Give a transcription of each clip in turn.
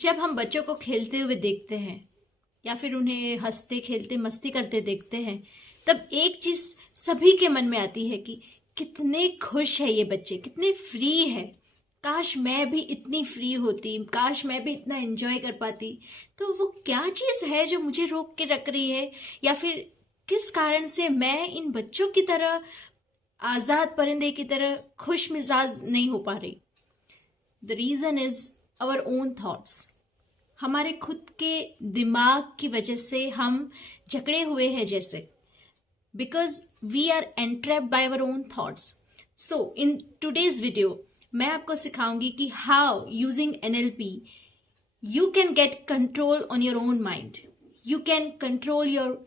जब हम बच्चों को खेलते हुए देखते हैं या फिर उन्हें हंसते खेलते मस्ती करते देखते हैं, तब एक चीज सभी के मन में आती है कि कितने खुश है ये बच्चे, कितने फ्री है। काश मैं भी इतनी फ्री होती, काश मैं भी इतना एंजॉय कर पाती। तो वो क्या चीज़ है जो मुझे रोक के रख रही है, या फिर किस कारण से मैं इन बच्चों की तरह, आज़ाद परिंदे की तरह खुश मिजाज नहीं हो पा रही। The reason is our own thoughts. हमारे खुद के दिमाग की वजह से हम जकड़े हुए हैं जैसे, because we are entrapped by our own thoughts. So in today's video मैं आपको सिखाऊंगी कि how using NLP you can get control on your own mind. You can control your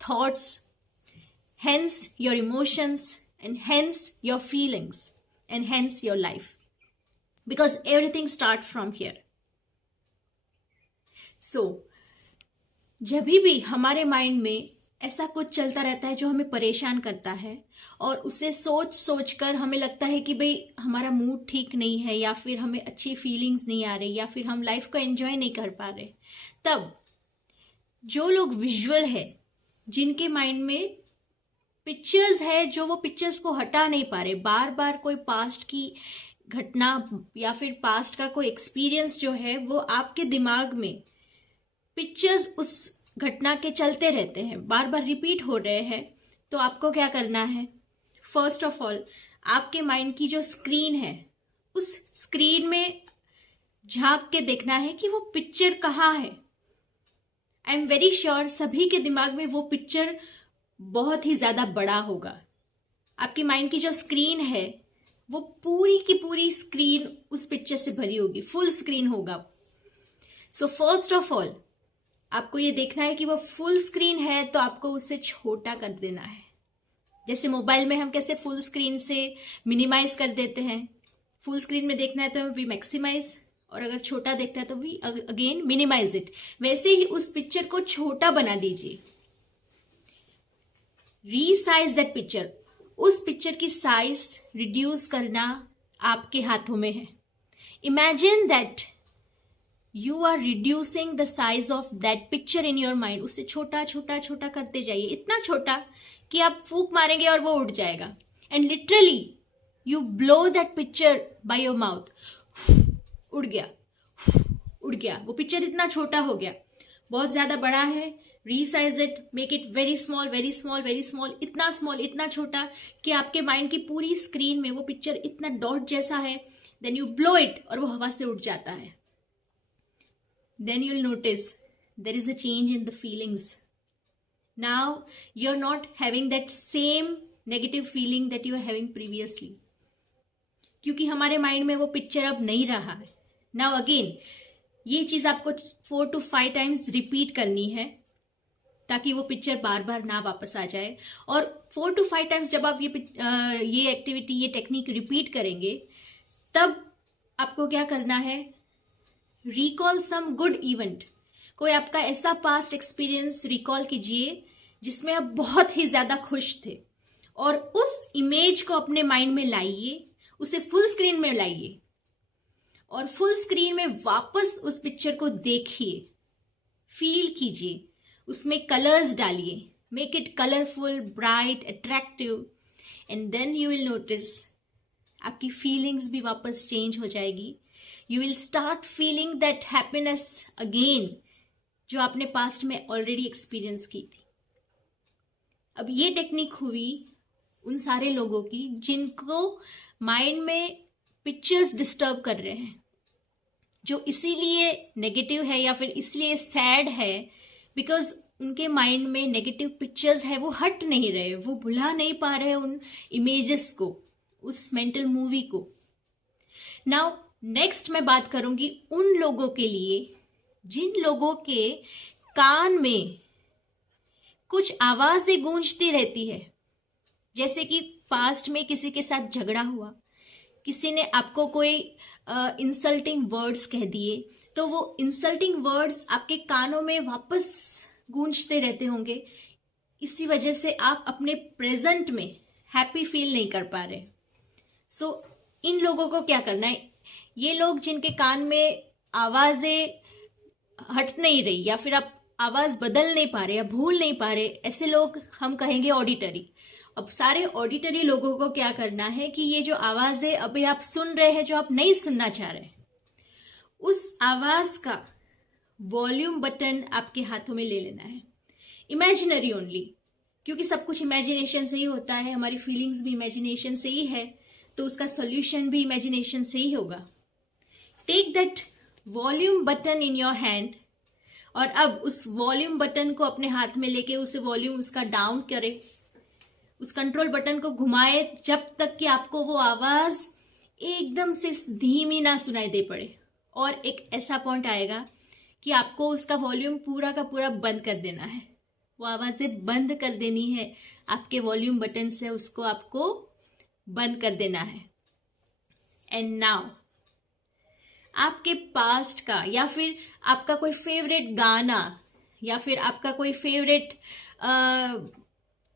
thoughts, hence your emotions, and hence your feelings, and hence your life. Because everything starts from here. So, जब भी हमारे mind में ऐसा कुछ चलता रहता है जो हमें परेशान करता है, और उसे सोच सोच कर हमें लगता है कि भाई हमारा मूड ठीक नहीं है, या फिर हमें अच्छी फीलिंग्स नहीं आ रही, या फिर हम लाइफ को एंजॉय नहीं कर पा रहे, तब जो लोग विजुअल है, जिनके माइंड में पिक्चर्स है, जो वो पिक्चर्स को हटा नहीं पा रहे, बार बार कोई पास्ट की घटना या फिर पास्ट का कोई एक्सपीरियंस जो है वो आपके दिमाग में पिक्चर्स उस घटना के चलते रहते हैं, बार बार रिपीट हो रहे हैं, तो आपको क्या करना है? फर्स्ट ऑफ ऑल, आपके माइंड की जो स्क्रीन है, उस स्क्रीन में झांक के देखना है कि वो पिक्चर कहाँ है। आई एम वेरी श्योर सभी के दिमाग में वो पिक्चर बहुत ही ज़्यादा बड़ा होगा। आपकी माइंड की जो स्क्रीन है वो पूरी की पूरी स्क्रीन उस पिक्चर से भरी होगी, फुल स्क्रीन होगा। सो फर्स्ट ऑफ ऑल आपको ये देखना है कि वो फुल स्क्रीन है, तो आपको उसे छोटा कर देना है। जैसे मोबाइल में हम कैसे फुल स्क्रीन से मिनिमाइज कर देते हैं, फुल स्क्रीन में देखना है तो वी मैक्सिमाइज, और अगर छोटा देखना है तो वी अगेन मिनिमाइज इट। वैसे ही उस पिक्चर को छोटा बना दीजिए, रीसाइज दैट पिक्चर। उस पिक्चर की साइज रिड्यूस करना आपके हाथों में है। Imagine that you are reducing the size of that picture in your mind. उसे छोटा छोटा छोटा करते जाइए, इतना छोटा कि आप फूंक मारेंगे और वो उड़ जाएगा। And literally you blow that picture by your mouth. उड़ गया, उड़ गया, वो पिक्चर इतना छोटा हो गया। बहुत ज्यादा बड़ा है, resize it, make it very small, very small, very small, इतना स्मॉल, इतना छोटा कि आपके माइंड की पूरी स्क्रीन में वो पिक्चर इतना डॉट जैसा है। देन यू ब्लो इट और वो हवा से उड़ जाता है। Then you'll notice there is a change in the feelings. Now you're not having that same negative feeling that you were having previously. क्योंकि हमारे माइंड में वो पिक्चर अब नहीं रहा है। Now again, ये चीज़ आपको 4 to 5 टाइम्स रिपीट करनी है ताकि वो पिक्चर बार बार ना वापस आ जाए। और 4 to 5 टाइम्स जब आप ये एक्टिविटी, ये टेक्निक रिपीट करेंगे, तब आपको क्या करना है? Recall some good event. कोई आपका ऐसा पास्ट एक्सपीरियंस रिकॉल कीजिए जिसमें आप बहुत ही ज़्यादा खुश थे, और उस इमेज को अपने माइंड में लाइए, उसे फुल स्क्रीन में लाइए, और फुल स्क्रीन में वापस उस पिक्चर को देखिए, फील कीजिए, उसमें कलर्स डालिए, make it colourful, bright, attractive, and then you will notice आपकी फीलिंग्स भी वापस चेंज हो जाएगी। You will start feeling that happiness again जो आपने पास्ट में ऑलरेडी एक्सपीरियंस की थी। अब ये टेक्निक हुई उन सारे लोगों की जिनको माइंड में पिक्चर्स डिस्टर्ब कर रहे हैं, जो इसीलिए नेगेटिव है या फिर इसलिए सैड है, बिकॉज उनके माइंड में नेगेटिव पिक्चर्स है, वो हट नहीं रहे, वो भुला नहीं पा रहे उन इमेजेस को, उस मेंटल मूवी को। नाउ नेक्स्ट मैं बात करूंगी उन लोगों के लिए जिन लोगों के कान में कुछ आवाजें गूंजती रहती है। जैसे कि पास्ट में किसी के साथ झगड़ा हुआ, किसी ने आपको कोई इंसल्टिंग वर्ड्स कह दिए, तो वो इंसल्टिंग वर्ड्स आपके कानों में वापस गूंजते रहते होंगे। इसी वजह से आप अपने प्रेजेंट में हैप्पी फील नहीं कर पा रहे। सो इन लोगों को क्या करना है? ये लोग जिनके कान में आवाज़ें हट नहीं रही या फिर आप आवाज बदल नहीं पा रहे या भूल नहीं पा रहे, ऐसे लोग हम कहेंगे ऑडिटरी। अब सारे ऑडिटरी लोगों को क्या करना है कि ये जो आवाज है अभी आप सुन रहे हैं, जो आप नहीं सुनना चाह रहे, उस आवाज का वॉल्यूम बटन आपके हाथों में ले लेना है। इमेजिनरी ओनली, क्योंकि सब कुछ इमेजिनेशन से ही होता है, हमारी फीलिंग्स भी इमेजिनेशन से ही है, तो उसका सॉल्यूशन भी इमेजिनेशन से ही होगा। Take that volume button in your hand, और अब उस वॉल्यूम बटन को अपने हाथ में लेके उसे वॉल्यूम उसका डाउन करे, उस कंट्रोल बटन को घुमाए जब तक कि आपको वो आवाज एकदम से धीमी ना सुनाई दे पड़े, और एक ऐसा पॉइंट आएगा कि आपको उसका वॉल्यूम पूरा का पूरा बंद कर देना है। वो आवाजें बंद कर देनी है, आपके वॉल्यूम बटन से उसको आपको बंद कर देना है। एंड नाउ आपके पास्ट का या फिर आपका कोई फेवरेट गाना या फिर आपका कोई फेवरेट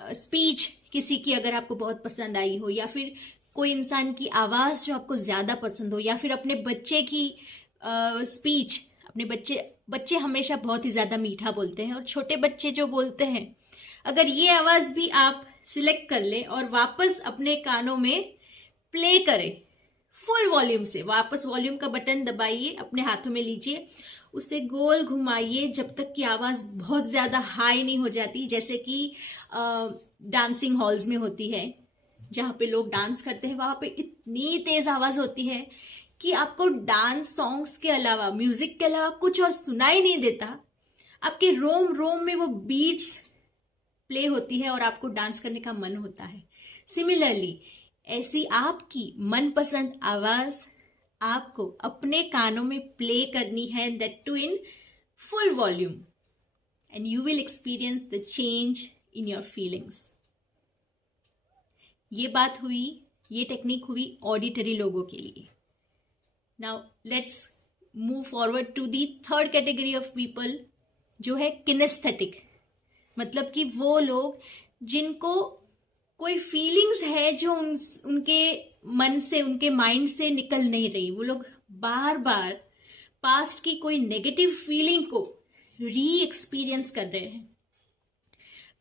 स्पीच किसी की अगर आपको बहुत पसंद आई हो, या फिर कोई इंसान की आवाज़ जो आपको ज़्यादा पसंद हो, या फिर अपने बच्चे की स्पीच, अपने बच्चे हमेशा बहुत ही ज़्यादा मीठा बोलते हैं और छोटे बच्चे जो बोलते हैं, अगर ये आवाज़ भी आप सिलेक्ट कर ले और वापस अपने कानों में प्ले करें फुल वॉल्यूम से, वापस वॉल्यूम का बटन दबाइए, अपने हाथों में लीजिए, उसे गोल घुमाइए जब तक कि आवाज़ बहुत ज़्यादा हाई नहीं हो जाती, जैसे कि डांसिंग हॉल्स में होती है, जहाँ पे लोग डांस करते हैं, वहाँ पे इतनी तेज़ आवाज़ होती है कि आपको डांस सॉन्ग्स के अलावा, म्यूजिक के अलावा कुछ और सुनाई नहीं देता। आपके रोम रोम में वो बीट्स प्ले होती है और आपको डांस करने का मन होता है। सिमिलरली ऐसी आपकी मनपसंद आवाज आपको अपने कानों में प्ले करनी है, that too in full volume, and you will experience the change in your feelings. ये बात हुई, ये टेक्निक हुई ऑडिटरी लोगों के लिए। Now let's move forward to the third category of people, जो है किनेस्थेटिक, मतलब कि वो लोग जिनको कोई फीलिंग्स है जो उनके मन से, उनके माइंड से निकल नहीं रही। वो लोग बार बार पास्ट की कोई नेगेटिव फीलिंग को री एक्सपीरियंस कर रहे हैं।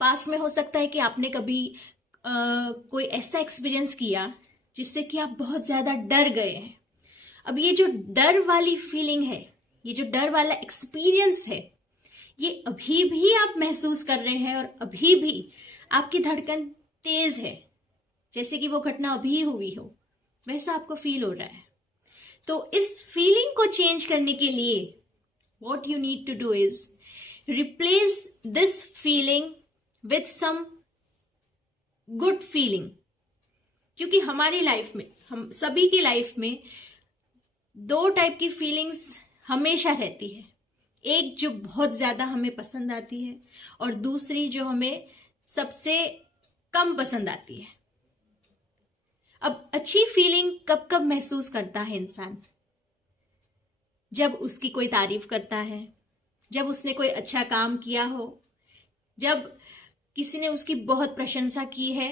पास्ट में हो सकता है कि आपने कभी कोई ऐसा एक्सपीरियंस किया जिससे कि आप बहुत ज़्यादा डर गए हैं। अब ये जो डर वाली फीलिंग है, ये जो डर वाला एक्सपीरियंस है, ये अभी भी आप महसूस कर रहे हैं और अभी भी आपकी धड़कन तेज है, जैसे कि वो घटना अभी हुई हो, वैसा आपको फील हो रहा है। तो इस फीलिंग को चेंज करने के लिए what you need to do is replace this feeling with some good feeling, क्योंकि हमारी लाइफ में, हम सभी की लाइफ में दो टाइप की फीलिंग्स हमेशा रहती है। एक जो बहुत ज़्यादा हमें पसंद आती है और दूसरी जो हमें सबसे कम पसंद आती है। अब अच्छी फीलिंग कब कब महसूस करता है इंसान? जब उसकी कोई तारीफ करता है, जब उसने कोई अच्छा काम किया हो, जब किसी ने उसकी बहुत प्रशंसा की है,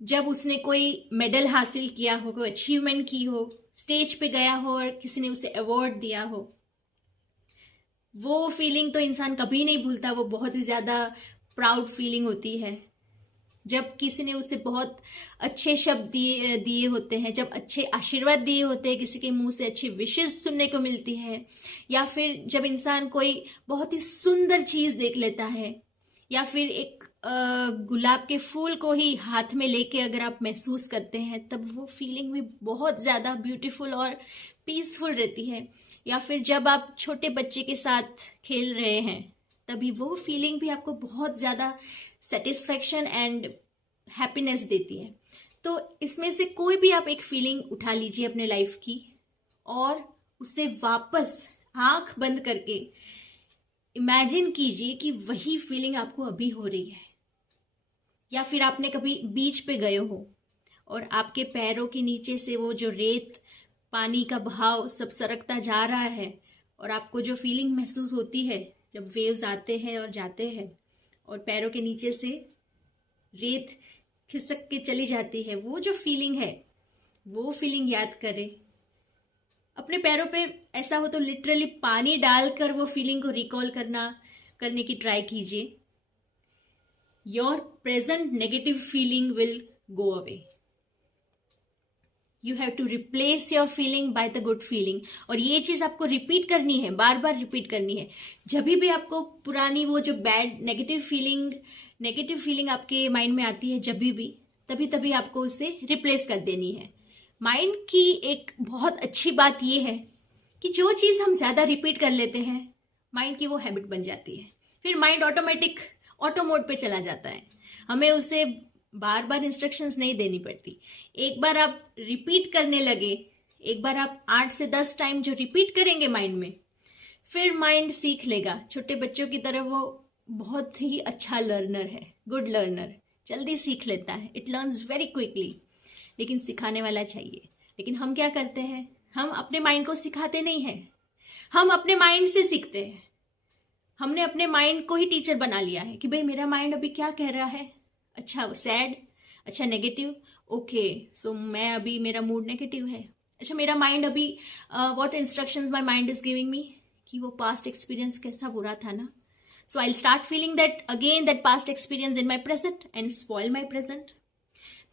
जब उसने कोई मेडल हासिल किया हो, कोई अचीवमेंट की हो, स्टेज पे गया हो और किसी ने उसे अवार्ड दिया हो, वो फीलिंग तो इंसान कभी नहीं भूलता। वो बहुत ही ज़्यादा प्राउड फीलिंग होती है। जब किसी ने उसे बहुत अच्छे शब्द दिए होते हैं, जब अच्छे आशीर्वाद दिए होते हैं, किसी के मुंह से अच्छी विशेस सुनने को मिलती है, या फिर जब इंसान कोई बहुत ही सुंदर चीज़ देख लेता है, या फिर एक गुलाब के फूल को ही हाथ में लेके अगर आप महसूस करते हैं, तब वो फीलिंग भी बहुत ज़्यादा ब्यूटीफुल और पीसफुल रहती है। या फिर जब आप छोटे बच्चे के साथ खेल रहे हैं, तभी वो फीलिंग भी आपको बहुत ज़्यादा सेटिस्फैक्शन एंड हैप्पीनेस देती है। तो इसमें से कोई भी आप एक फीलिंग उठा लीजिए अपने लाइफ की और उसे वापस आंख बंद करके इमेजिन कीजिए कि वही फीलिंग आपको अभी हो रही है। या फिर आपने कभी बीच पे गए हो और आपके पैरों के नीचे से वो जो रेत, पानी का बहाव सब सरकता जा रहा है, और आपको जो फीलिंग महसूस होती है जब वेव्स आते हैं और जाते हैं और पैरों के नीचे से रेत खिसक के चली जाती है, वो जो फीलिंग है, वो फीलिंग याद करें अपने पैरों पे ऐसा हो तो लिटरली पानी डालकर वो फीलिंग को रिकॉल करने की ट्राई कीजिए. Your present negative feeling will go away. You have to replace your feeling by the good feeling. और ये चीज आपको रिपीट करनी है, बार बार रिपीट करनी है. जब भी आपको पुरानी वो जो बैड नेगेटिव फीलिंग आपके माइंड में आती है, जब भी तभी आपको उसे रिप्लेस कर देनी है. माइंड की एक बहुत अच्छी बात यह है कि जो चीज हम ज्यादा रिपीट कर लेते हैं, माइंड की वो हैबिट बन जाती है. फिर माइंड ऑटोमेटिक ऑटो मोड पे चला जाता है. हमें उसे बार बार इंस्ट्रक्शंस नहीं देनी पड़ती. एक बार आप रिपीट करने लगे, एक बार आप 8 से 10 टाइम जो रिपीट करेंगे माइंड में, फिर माइंड सीख लेगा. छोटे बच्चों की तरह वो बहुत ही अच्छा लर्नर है, गुड लर्नर, जल्दी सीख लेता है. It learns very quickly. लेकिन सिखाने वाला चाहिए. लेकिन हम क्या करते हैं, हम अपने माइंड को सिखाते नहीं हैं, हम अपने माइंड से सीखते हैं. हमने अपने माइंड को ही टीचर बना लिया है कि भाई मेरा माइंड अभी क्या कह रहा है. अच्छा सैड, अच्छा नेगेटिव, ओके सो मैं अभी मेरा मूड नेगेटिव है. अच्छा मेरा माइंड अभी what instructions my mind is giving me कि वो पास्ट एक्सपीरियंस कैसा बुरा था ना. So I will start feeling that again, that past experience in my present and spoil my present.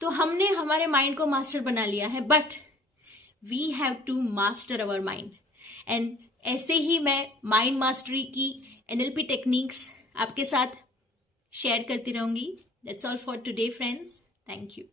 तो हमने हमारे माइंड को मास्टर बना लिया है, but we have to master our mind. And ऐसे ही मैं माइंड मास्टरी की NLP टेक्निक्स आपके साथ शेयर करती रहूंगी. That's all for today, friends. Thank you.